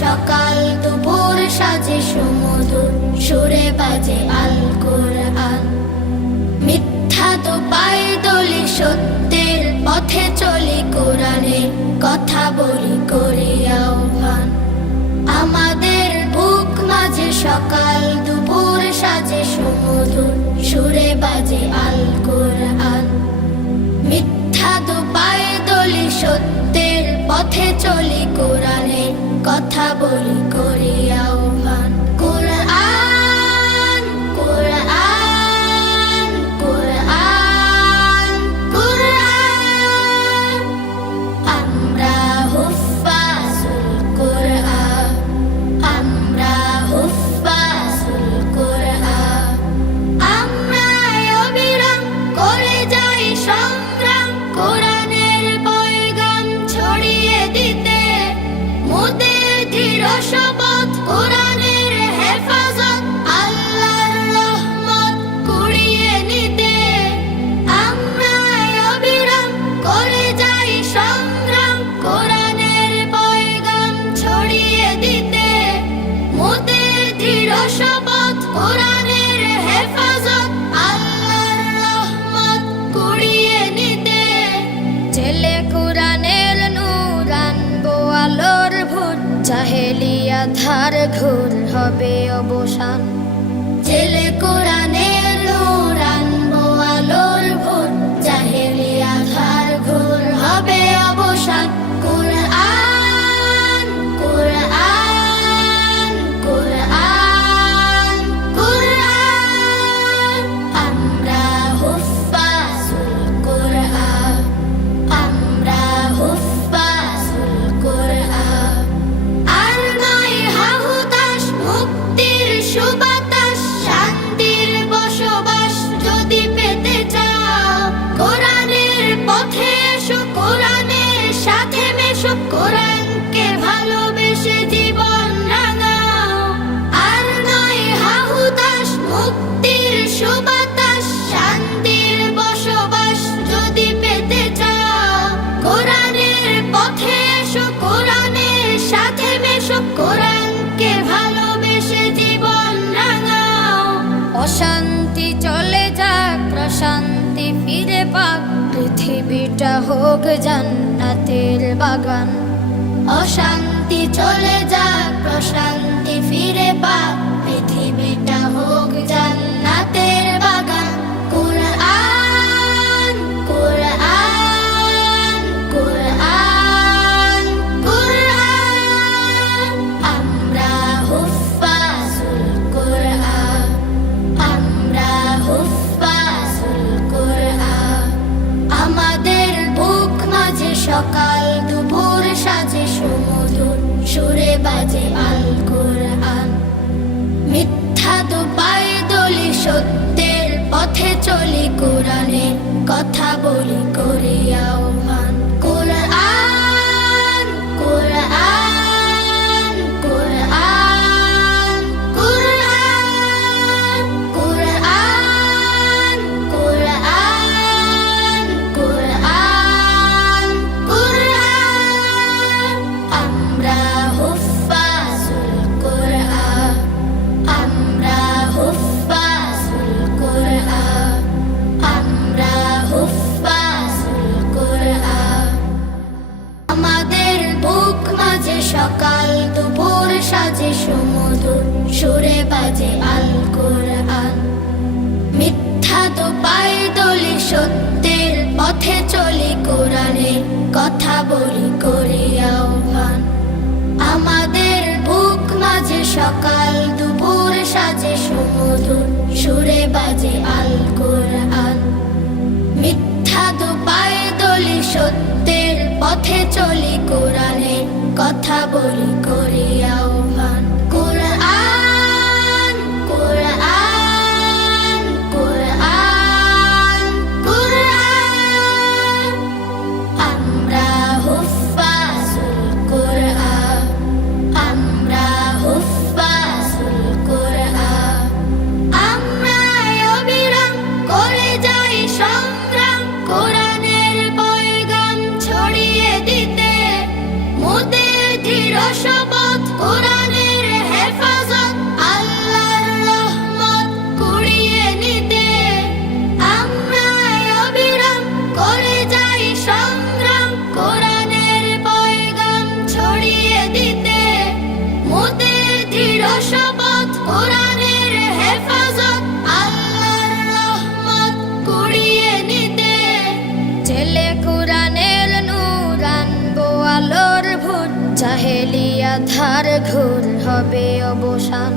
সকাল দুপুর সাজে সুমধুর সুরে বাজে আল কোরআন। মিথ্যা তো পায়ে দলি সত্যের পথে চলি কোরআনের কথা বলি করি আহ্বান। আমাদের বুক মাঝে সকাল দুপুর সাজে সুমধুর সুরে বাজে আল কোরআন। মিথ্যা তো পায়ে দলি সত্যের পথে চলি কোরআনের কথা বলি করি আহ্বান। কোরআন কোরআন কোরআন কোরআন, আমরা হুফাজুল কোরআন, আমরা হুফাজুল কোরআন। আমরা অবিরাম করে যাই সংগ্রাম কোরআনের পয়গাম ছড়িয়ে দিতে। মোদের দৃঢ় শপথ কোরআনের হেফাজত, আল্লাহর রহমত কুড়িয়ে নিতে। আমরা অবিরাম করে যাই সংগ্রাম কোরআনের পয়গাম ছড়িয়ে দিতে। মোদের দৃঢ় শপথ কোরআনের হেফাজত, আল্লাহর রহমত কুড়িয়ে নিতে। ছেলে কোরআনের নূর আনবো আলোর ভোর, জাহেলিয়া ধার ঘোর হবে অবসান। ছেলে কোরআনের নূর আনবো আলোর ভোর, জাহেলিয়া ধার ঘোর হবে অবসান। কোরআন কোরআন কোরআন কোরআন, আমরা হুফাজুল কোরআন, আমরা হুফাজুল কোরআন। আর নয় হাহুতাশ, মুক্তির সুবাতাস, শান্তির বসবাস যদি পেতে চাও, কোরআনের পথে এসো, কোরআনের সাথে মেশো, কোরআনকে ভালোবেসে জীবন রাঙাও। আর নয় হাহুতাশ, মুক্তির সুবাতাস, শান্তির বসবাস যদি পেতে চাও, কোরআনের পথে এসো, কোরআনের সাথে মেশো, কোরআনকে ভালোবেসে জীবন রাঙাও। অশান্তি চলে যাক, প্রশান্তি ফিরে পাক, পৃথিবীটা হোক জান্নাতের বাগান। অশান্তি চলে যাক, প্রশান্তি ফিরে পাক, পৃথিবীটা হোক জান্নাতের বাগান। কোরআন কোরআন কোরআন কোরআন, আমরা হুফাজুল কোরআন, আমরা হুফাজুল কোরআন। আমাদের বুক মাঝে সকাল দুপুর সাজে সুমধুর সুরে বাজে আল কোরআন। মিথ্যা তো পায়ে দলি সত্যের পথে চলি কোরআনের কথা বলি করি আহ্বান। কোরআন কোরআন কোরআন কোরআন কোরআন কোরআন কোরআন কোরআন, আমরা হুফাজুল কোরআন, আমরা হুফাজুল কোরআন, আমরা হুফাজুল কোরআন। আমাদের বুক মাঝে সকাল দুপুর সাজে সুমধুর সুরে বাজে আল কোরআন। মিথ্যা তো পায়ে দলি সত্যের পথে চলি কোরআনের কথা বলি করি আহ্বান। আমাদের বুক মাঝে সকাল দুপুর সাজে সুমধুর সুরে বাজে আল কোরআন। মিথ্যা তো পায়ে দলি সত্যের পথে চলি কোরআনের কথা বলি করি আহ্বান। কোরআন কোরআন কোরআন কোরআন, আমরা হুফাজুল কোরআন, আমরা হুফাজুল কোরআন। আমরা অবিরাম করে যাই সংগ্রাম কোরআনের পয়গাম ছড়িয়ে দিতে। মোদের দৃঢ় শপথ আধার ঘোর হবে অবসান।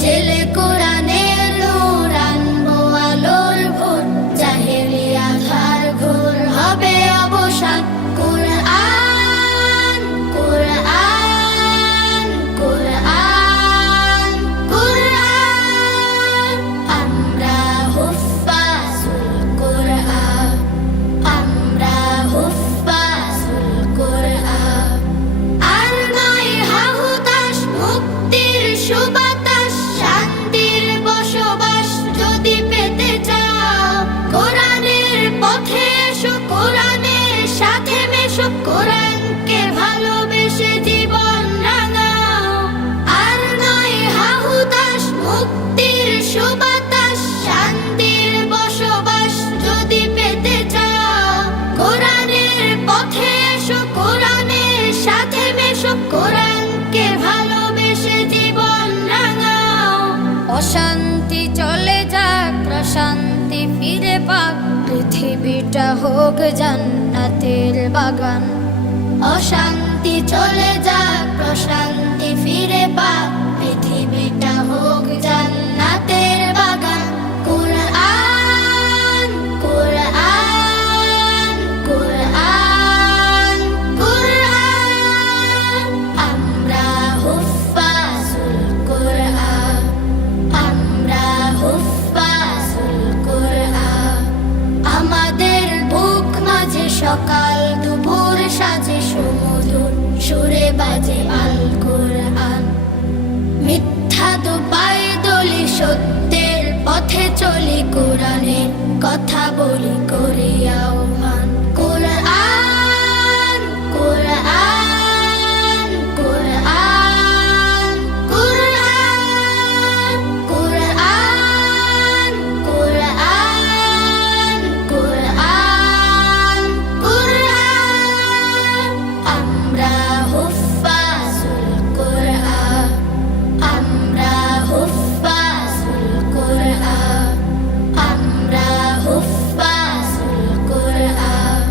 জেলে কোরআনের নূর আনবো আলোর ভোর, জাহেলি আধার ঘোর হবে অবসান। কোরআন কোরআন কোরআন কোরআন, আমরা হুফফাজুল কোরআন, আমরা হুফফাজুল কোরআন। আর নয় হাহুতাশ, মুক্তির সুবাতাস, শান্তির বসবাস যদি পেতে চাও, কোরআনের পথে এসো, কোরআনের সাথে মেশো, কোরআনকে ভালোবেসে জীবন রাঙাও। আর নয় হাহুতাশ, মুক্তির সুবাতাস, শান্তির বসবাস যদি পেতে চাও, কোরআনের পথে এসো, কোরআনের সাথে মেশো, কোরআনকে ভালোবেসে জীবন রাঙাও। অশান্তি চলে যাক, প্রশান্তি ফিরে পাক, পৃথিবীটা হোক জান্নাতের বাগান। অশান্তি চলে যাক, প্রশান্তি ফিরে পাক, পৃথিবীটা হোক জান্নাতের বাগান। কোরআন কোরআন কোরআন কোরআন, আমরা হুফফাজুল কোরআন, আমরা হুফফাজুল কোরআন। আমাদের বুক মাঝে সকাল দুপুর সাজে সুমধুর সুরে বাজে আল কোরআন। মিথ্যা দুপায়ে দলি, সত্যের পথে চলি, কোরআনের কথা বলি করি আহ্বান। কোরআন কোরআন কোরআন কোরআন কোরআন কোরআন কোরআন কোরআন, আমরা হুফফাজুল কোরআন, আমরা হুফফাজুল কোরআন, আমরা হুফফাজুল কোরআন।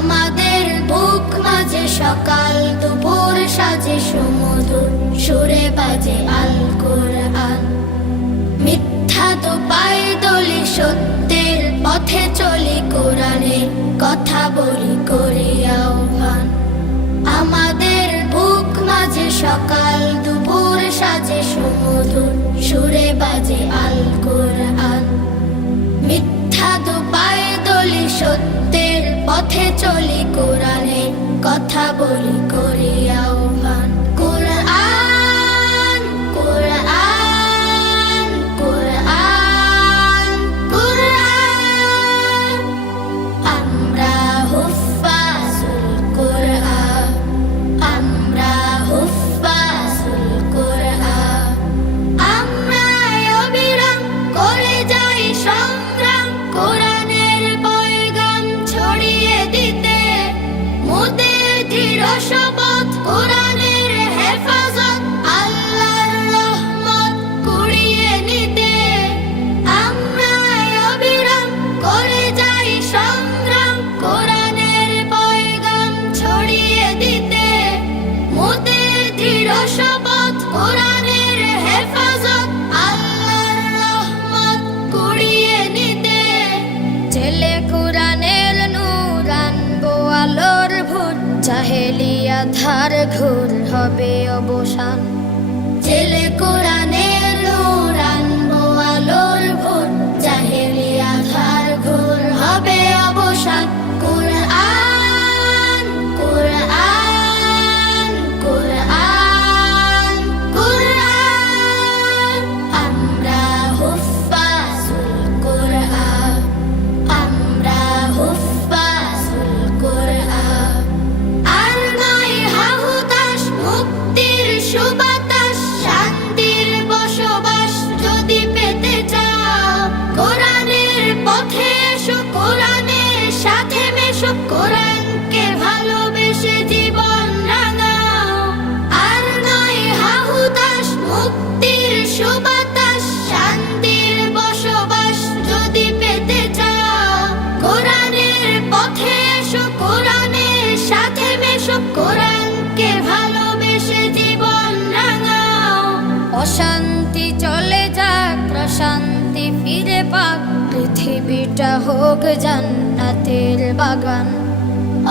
আমাদের বুক মাঝে সকাল দুপুর সাজে সুমধুর সুরে বাজে আল কোরআন। মিথ্যা তো পায়ে দলি, সত্যের পথে চলি, কোরআনের কথা বলি করি আহ্বান। আমাদের বুক মাঝে সকাল দুপুর সাজে সুমধুর সুরে বাজে আল কোরআন। মিথ্যা তো পায়ে দলি, সত্যের পথে চলি, কোরআনের কথা বলি করি আহ্বান। কোরআন কোরআন কোরআন কোরআন, আমরা হুফফাজুল কোরআন, আমরা হুফফাজুল কোরআন। আমরা অবিরাম করে যাই সংগ্রাম, কোরআনের পয়গাম ছড়িয়ে দিতে, মোদের দৃঢ় শপথ, কোরআনের হেফাজত, আল্লাহর রহমত কুড়িয়ে নিতে। আমরা অবিরাম করে যাই সংগ্রাম, কোরআনের পয়গাম ছড়িয়ে দিতে, মোদের দৃঢ় শপথ, কোরআনের হেফাজত, আল্লাহর রহমত কুড়িয়ে নিতে। জেলে কোরআনের নূর আনবো আলোর ভোর, জাহেলি আধার ঘোর হবে অবসান। জেলে কোরআনের নূর আনবো আলোর ভোর, জাহেলি আধার ঘোর হবে অবসান। কোরআন কোরআন কোরআন কোরআন, আমরা হুফফাজুল কোরআন, আমরা হুফফাজুল কোরআন। আর নয় হাহুতাশ, মুক্তির সুবাতাস, শান্তির বসবাস যদি পেতে চাও, কোরআনের পথে এসো, কোরআনের সাথে মেশো, কোরআনকে ভালোবেসে জীবন রাঙাও। আর নয় হাহুতাশ, মুক্তির সুবাতাস, শান্তির বসবাস যদি পেতে চাও, কোরআনের পথে এসো, কোরআনের সাথে মেশো, কোরআনকে ভালোবেসে অশান্তি চলে যাক, প্রশান্তি ফিরে পাক, পৃথিবীটা হোক জান্নাতের বাগান।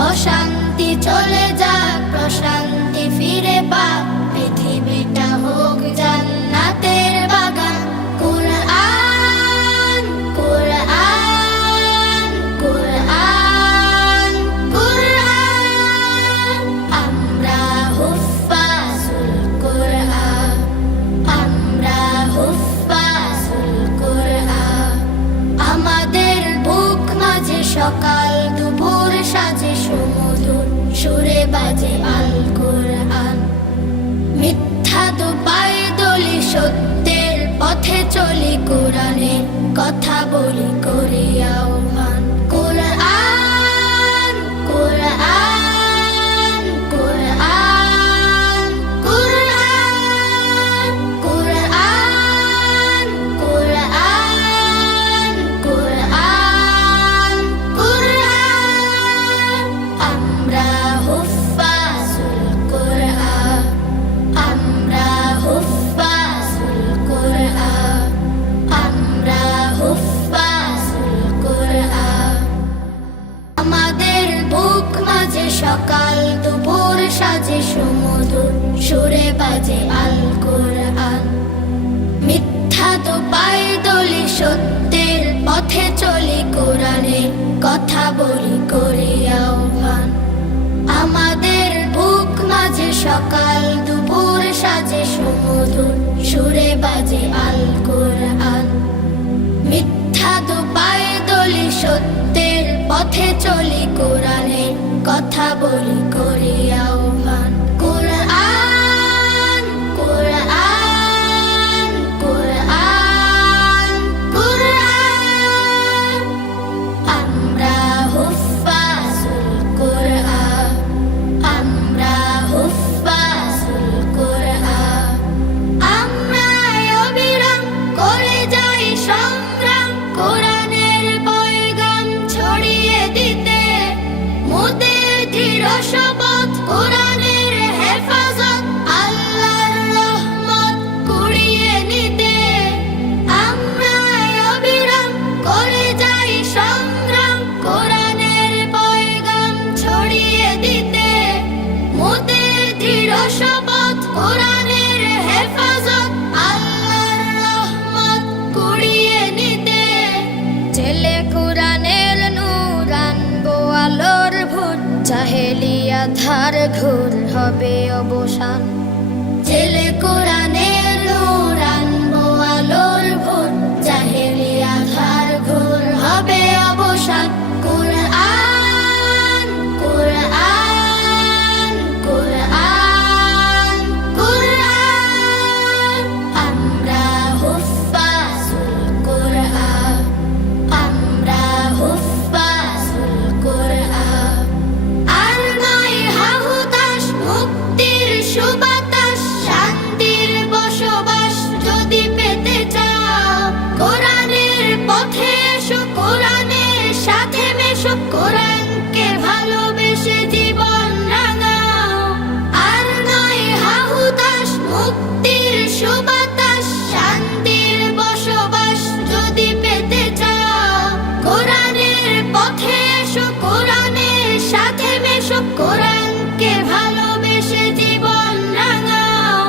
অশান্তি চলে যাক, প্রশান্তি ফিরে পাক, পৃথিবীটা হোক জান্নাতের বাগান। কুরআন কুরআন কুরআন কুরআন, আমরা হুফফাজুল কুরআন, আমরা হুফফাজুল কুরআন। আমাদের বুক মাঝে সকাল দুপুর সাজে সুমধুর সুরে বাজে আল কুরআন। মিথ্যা তো পায়ে দলি, সত্যের পথে চলি, কোরআনের কথা বলি করি আহ্বান। কুরআন কুরআন কুরআন কুরআন কুরআন কুরআন কুরআন কুরআন, আমরা হুফফাজুল কুরআন, আমরা হুফফাজুল কুরআন, আমরা হুফফাজুল কুরআন। আমাদের বুক মাঝে সকাল দুপুর সাজে সুমধুর সুরে বাজে আল কুরআন। মিথ্যা তো পায়ে দলি, সত্যের পথে চলি, কোরআনের কথা বলি করি আহ্বান। আমাদের বুক মাঝে সকাল দুপুর সাজে সুমধুর সুরে বাজে আল কুরআন। মিথ্যা তো পায়ে দলি, সত্যের পথে চলি, কোরআনের কথা বলি করি আহ্বান। কুরআন কুরআন কুরআন কুরআন, আমরা হুফফাজুল কুরআন, আমরা হুফফাজুল কুরআন। আমরা অবিরাম করে যাই সংগ্রাম, কোরআনের পয়গাম ছড়িয়ে দিতে, মোদের দৃঢ় শপথ কোরআনের হেফাজত, আল্লাহর রহমত কুড়িয়ে নিতে। আমরা অবিরাম করে যাই সংগ্রাম, কোরআনের পয়গাম ছড়িয়ে দিতে, মোদের দৃঢ় শপথ কোরআনের হেফাজত, আল্লাহর রহমত কুড়িয়ে নিতে। জেলে কোরআনের নূর আনবো আলোর ভোর, জাহেলিয়া ধার ঘোর হবে অবসান। জেলে কোরআনের নূর আনবো আলোর ভোর, জাহেলিয়া ধার ঘোর হবে অবসান। কুরআন কুরআন কুরআন কুরআন, আমরা হুফফাজুল কুরআন, আমরা হুফফাজুল কুরআন। আর নয় হাহুতাশ, মুক্তির সুবাতাস, শান্তির বসবাস যদি পেতে চাও, কোরআনের পথে এসো, কোরআনের সাথে মেশো, কোরআনকে ভালোবেসে জীবন রাঙাও। আর নয় হাহুতাশ, মুক্তির সুবাতাস, শান্তির বসবাস যদি পেতে চাও, কোরআনের পথে এসো, কোরআনের সাথে মেশো, কোরআনকে ভালোবেসে জীবন রাঙাও।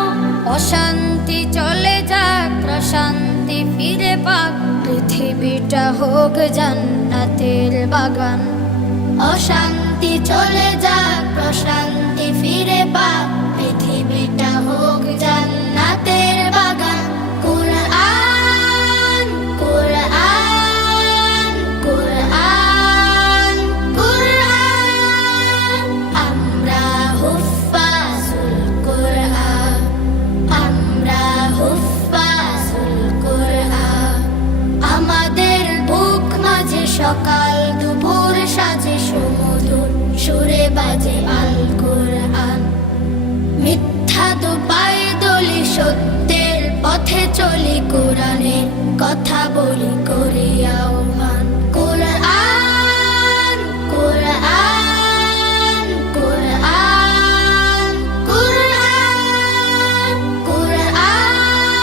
অশান্তি চলে যাক, প্রশান্তি ফিরে পাক, পৃথিবীটা হোক জান্নাতের বাগান। অশান্তি চলে যাক, প্রশান্তি ফিরে পাক, পৃথিবীটা হোক জান্নাতের বাগান। কুরআন কুরআন কুরআন কুরআন, আমরা হুফফাজুল কুরআন, আমরা হুফফাজুল কুরআন। আমাদের বুক মাঝে সকাল দুপুর সাজে সুমধুর সুরে বাজে আল কুরআন। মিথ্যা তো পায়ে দলি, সত্যের পথে চলি, কোরআনের কথা বলি করি আহ্বান। কুরআন কুরআন কুরআন কুরআন কুরআন,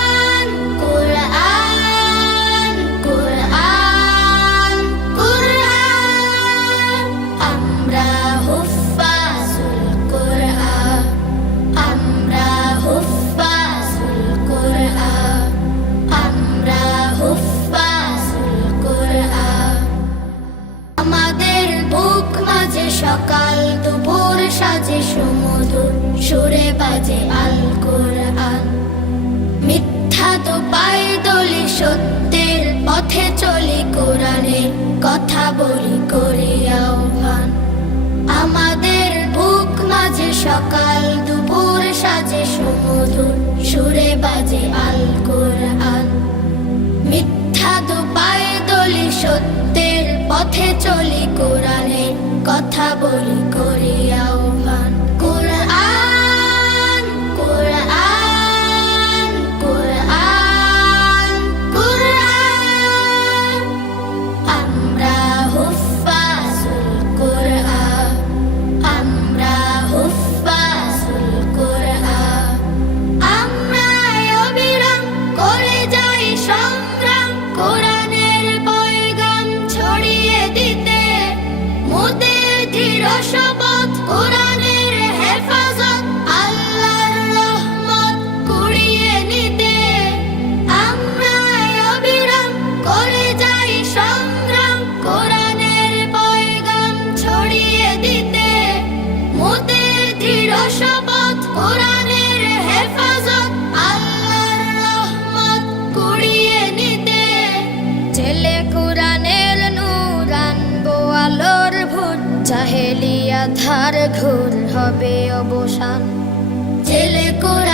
বাজে আল কোরআন। মিথ্যা তো পায়ে দলি, সত্যের পথে চলি, কোরআনের কথা বলি করে আহ্বান। আমাদের বুক মাঝে সকাল দুপুর সাজে, সুমধুর সুরে বাজে আল কোরআন। মিথ্যা তো পায়ে দলি, সত্যের পথে চলি, কোরআনের কথা বলি করে আহ্বান। কোরআন কোরআন কোরআন কোরআন, আমরা হুফফাজুল কোরআন, আমরা হুফফাজুল কোরআন। আমরা অবিরাম করে যাই সংগ্রাম, কোরআনের পয়গাম ছড়িয়ে দিতে। মোদের দৃঢ় শপথ, কোরআনের হেফাজত, আল্লাহর রহমত কুড়িয়ে নিতে। আমরা অবিরাম করে যাই সংগ্রাম, কোরআনের পয়গাম ছড়িয়ে দিতে। মোদের দৃঢ় শপথ, কোরআনের হেফাজত, আল্লাহর রহমত কুড়িয়ে নিতে। জেলে কোরআনের নূর আনবো আলোর ভোর, জাহেলিয়া ধার ঘোর হবে অবসান। জেলে কোরআন